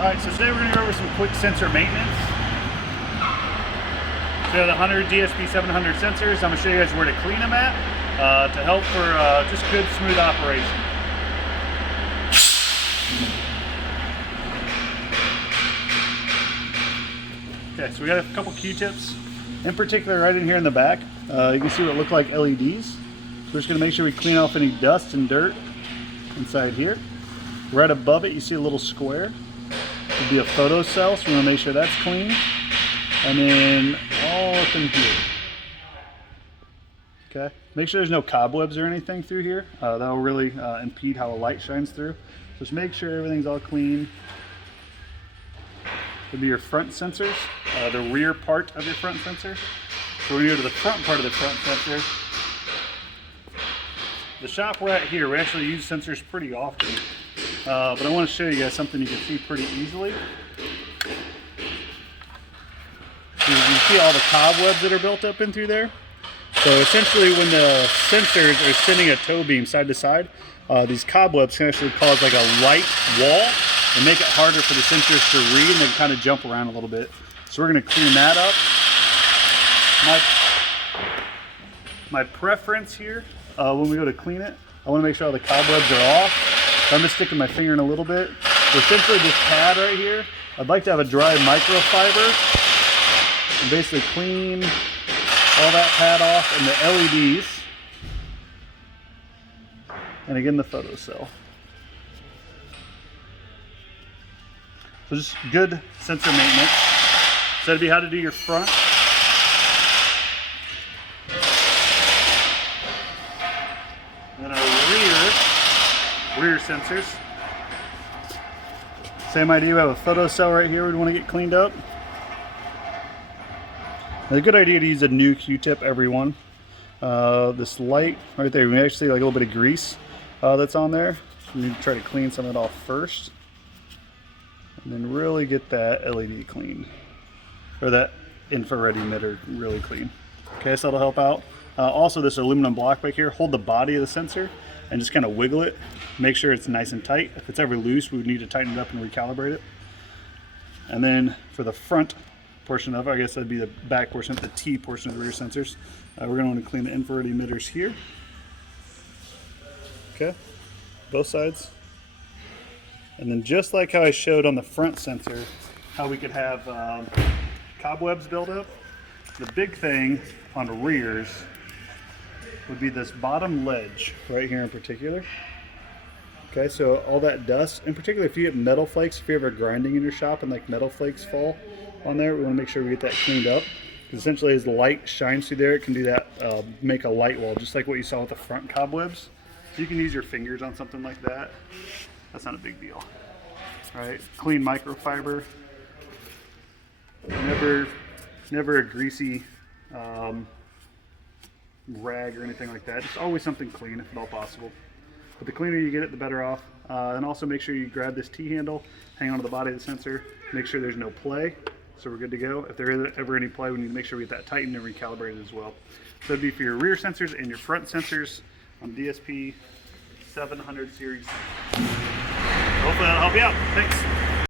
Alright, so today we're going to go over some quick sensor maintenance. So the 100 DSP700 sensors, I'm going to show you guys where to clean them at to help for just good, smooth operation. Okay, so we got a couple Q-tips. In particular, right in here in the back, you can see what look like LEDs. So we're just going to make sure we clean off any dust and dirt inside here. Right above it, you see a little square. It'll be a photo cell, so we want to make sure that's clean. And then all up in here. Okay, make sure there's no cobwebs or anything through here. That'll really impede how the light shines through. So just make sure everything's all clean. It'll be your front sensors, the rear part of your front sensor. So we're going to go to the front part of the front sensor. The shop we're at here, we actually use sensors pretty often. But I want to show you guys something you can see pretty easily. So you can see all the cobwebs that are built up in through there. So essentially when the sensors are sending a tow beam side to side, these cobwebs can actually cause like a light wall and make it harder for the sensors to read, and they can kind of jump around a little bit. So we're going to clean that up. My preference here, when we go to clean it, I want to make sure all the cobwebs are off. So I'm just sticking my finger in a little bit. So essentially this pad right here, I'd like to have a dry microfiber and basically clean all that pad off and the LEDs. And again, the photo cell. So just good sensor maintenance. So that'd be how to do your front. And then our rear sensors. Same idea, we have a photo cell right here we'd want to get cleaned up. It's a good idea to use a new Q-tip, everyone. This light right there, we actually see like a little bit of grease that's on there. So we need to try to clean some of it off first. And then really get that LED clean. Or that infrared emitter really clean. Okay, so that'll help out. Also this aluminum block back here, hold the body of the sensor and just kind of wiggle it. Make sure it's nice and tight. If it's ever loose, we would need to tighten it up and recalibrate it. And then for the front portion of it, I guess that'd be the back portion, the T portion of the rear sensors. We're going to want to clean the infrared emitters here. Okay, both sides. And then just like how I showed on the front sensor, how we could have cobwebs build up, the big thing on the rears would be this bottom ledge right here in particular. Okay, so all that dust, in particular if you get metal flakes, if you're ever grinding in your shop and like metal flakes fall on there, we want to make sure we get that cleaned up. Because essentially as the light shines through there, it can do that, make a light wall, just like what you saw with the front cobwebs. So you can use your fingers on something like that. That's not a big deal. All right, clean microfiber. Never a greasy rag or anything like that. Just always something clean if at all possible. But the cleaner you get it, the better off. And also make sure you grab this T-handle, hang onto the body of the sensor, make sure there's no play, so we're good to go. If there is ever any play, we need to make sure we get that tightened and recalibrated as well. So that'd be for your rear sensors and your front sensors on DSP700 series. Hopefully that'll help you out. Thanks.